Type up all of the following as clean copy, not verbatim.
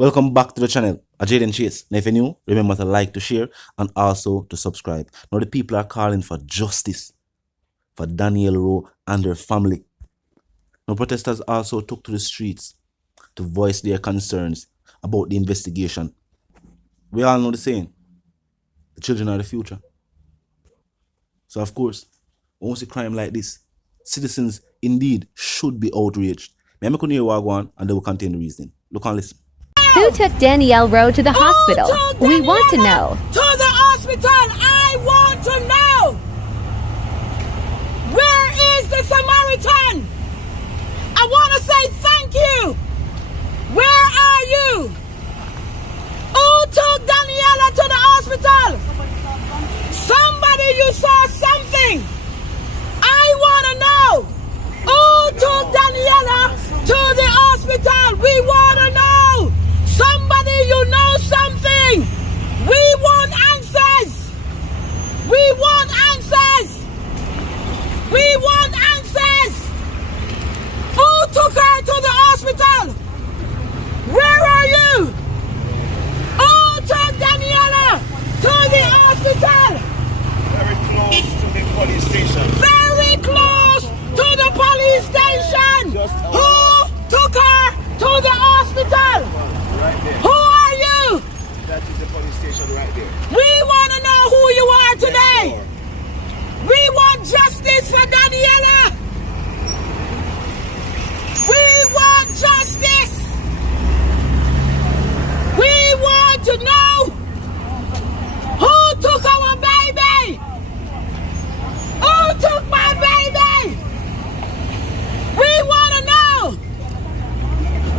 Welcome back to the channel, Jaden Chase. Now if you're new, remember to like, to share, and also to subscribe. Now the people are calling for justice for Danielle Rowe and her family. Now protesters also took to the streets to voice their concerns about the investigation. We all know the saying, the children are the future. So of course, when we see crime like this, citizens indeed should be outraged. May I hear what I want and they will contain the reasoning. Look and listen. Who took Danielle Rowe to the hospital? We want to know. To the hospital, I want to know. Where is the Samaritan? I want to say thank you. Where are you? Who took Daniela to the hospital? Somebody, you saw something. I want to know. Who took Daniela to the hospital? We want to know. Somebody, you know something. We want answers. We want answers. We want answers. Who took her to the hospital? Where are you? Who took Daniela to the hospital? Very close to the police station. Very close to the police station. Who took her to the hospital? Right there. Who are you? That is the police station right there. We want to know who you are today. Yes, we want justice for Daniela. We want justice. We want to know who took our baby. Who took my baby? We want to know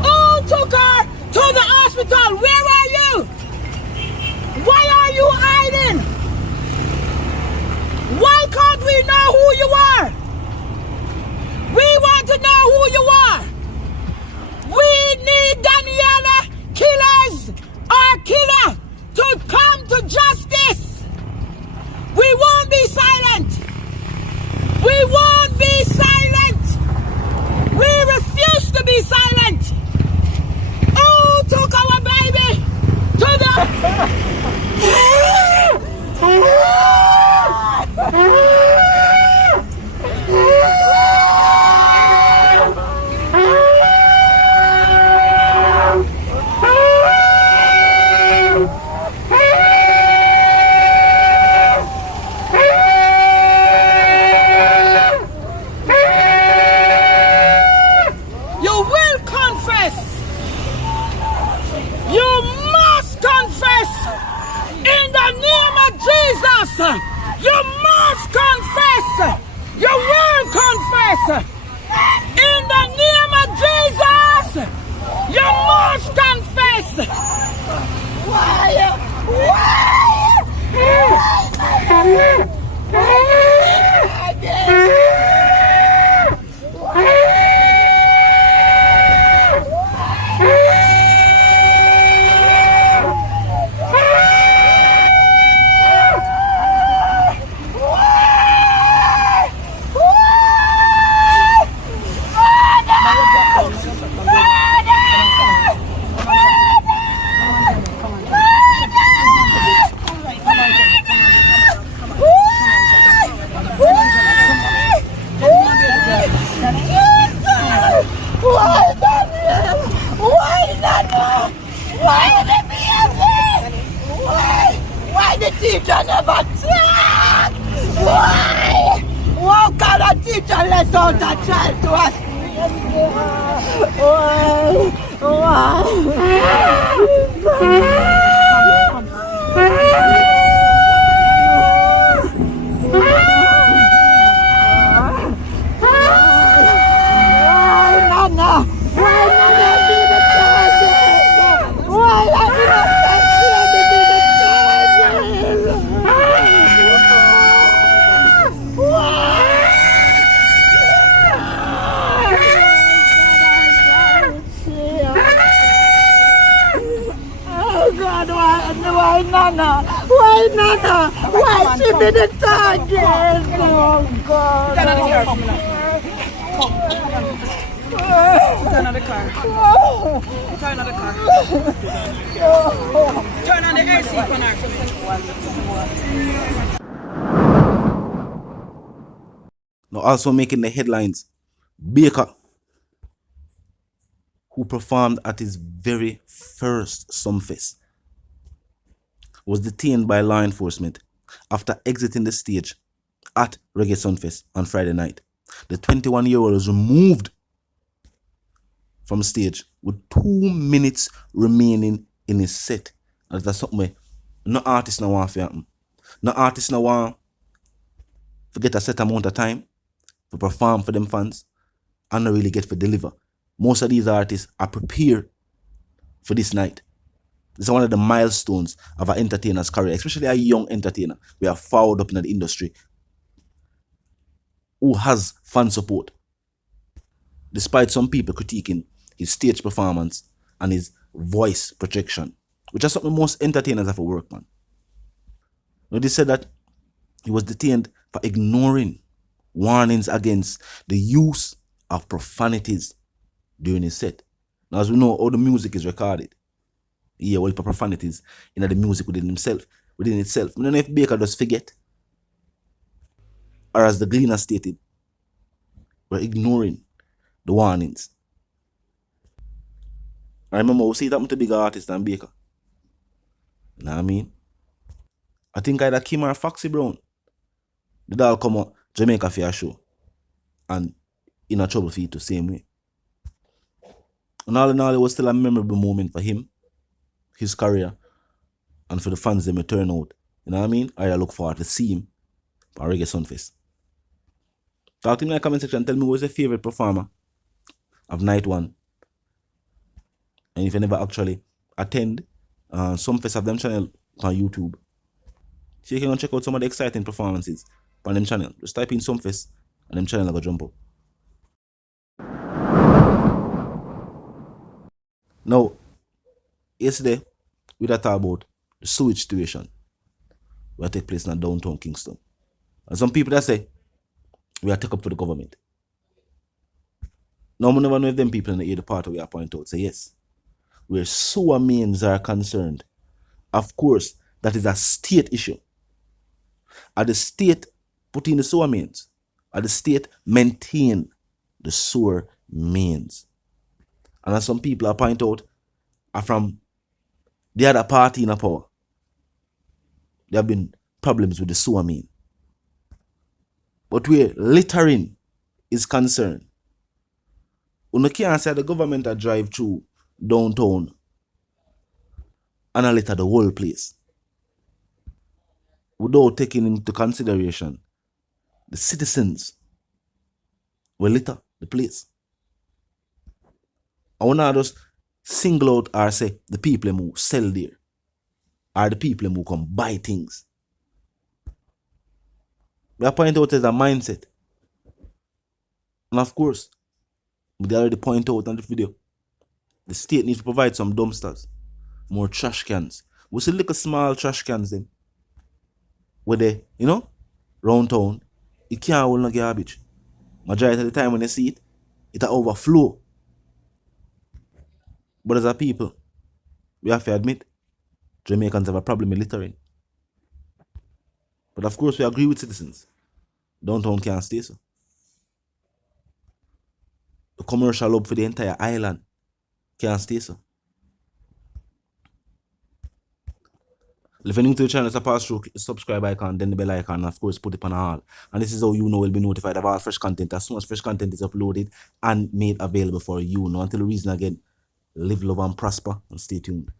who took her to the hospital. Where are you? Why are you hiding? Why can't we know who you are? We want to know who you are. We need Daniela killers or killer to come to justice. We won't be silent. We won't be silent. We refuse to be silent. Who took our baby to the... You will confess. You must confess in the name of Jesus. You must confess. You will confess in the name of Jesus. You must confess. Why the teacher never talk? Why? Why can't the teacher let out a child to us? Why Nana? Why Nana? Why she be the target? Oh God. Turn on the car. Turn on the car. Turn on the AC on her for me. Now also making the headlines, Baker, who performed at his very first Sumfest, was detained by law enforcement after exiting the stage at Reggae Sunfest on Friday night. The 21-year-old was removed from stage with 2 minutes remaining in his set. And that's something where no artist no want to happen. No artist no want to get a set amount of time to perform for them fans and not really get to deliver. Most of these artists are prepared for this night. This is one of the milestones of an entertainer's career, especially a young entertainer. We are forward up in the industry who has fan support. Despite some people critiquing his stage performance and his voice projection, which is something most entertainers have to work on. Now, they said that he was detained for ignoring warnings against the use of profanities during his set. Now, as we know, all the music is recorded. Yeah, well, profanities in the music within itself. I don't know if Baker does forget, or as the Gleaner stated, we're ignoring the warnings. I remember we see it happen to bigger artists than Baker. You know what I mean? I think either Kim or Foxy Brown did all come out Jamaica for a show and in a trouble for it the same way. And all in all, it was still a memorable moment for him, his career, and for the fans them to turn out. You know what I mean? I look forward to see him for Reggae Sunfest. Talk to me in the comment section. Tell me who's your favorite performer of night one. And if you never actually attend Sunfest of them channel on YouTube, so you can go check out some of the exciting performances on them channel. Just type in Sunfest and them channel will go jump up. Now, yesterday, we talked about the sewage situation that take place in downtown Kingston. And some people that say, we are take up for the government. Now, I never know if them people in the other part we are point out say yes. Where sewer mains are concerned, of course, that is a state issue. Are the state put in the sewer mains? Are the state maintain the sewer mains? And as some people are point out, are from the other party in the power. There have been problems with the sewer main. But where littering is concerned, you can't say the government a drive through downtown and a litter the whole place without taking into consideration the citizens will litter the place. I want to just single out or say the people who sell there are the people who come buy things. We are pointing out as a mindset. And of course, we already point out on the video, the state needs to provide some dumpsters, more trash cans. We see little small trash cans them. Where they, round town, you can't hold no garbage. Majority of the time when you see it, it'll overflow. But as a people, we have to admit, Jamaicans have a problem with littering. But of course, we agree with citizens. Downtown can't stay so. The commercial hub for the entire island can't stay so. If you're new to the channel, so pass through, subscribe icon, then the bell icon, and of course put it on all. And this is how you know will be notified of all fresh content as soon as fresh content is uploaded and made available for you. Now until the reason again, live, love, and prosper, and stay tuned.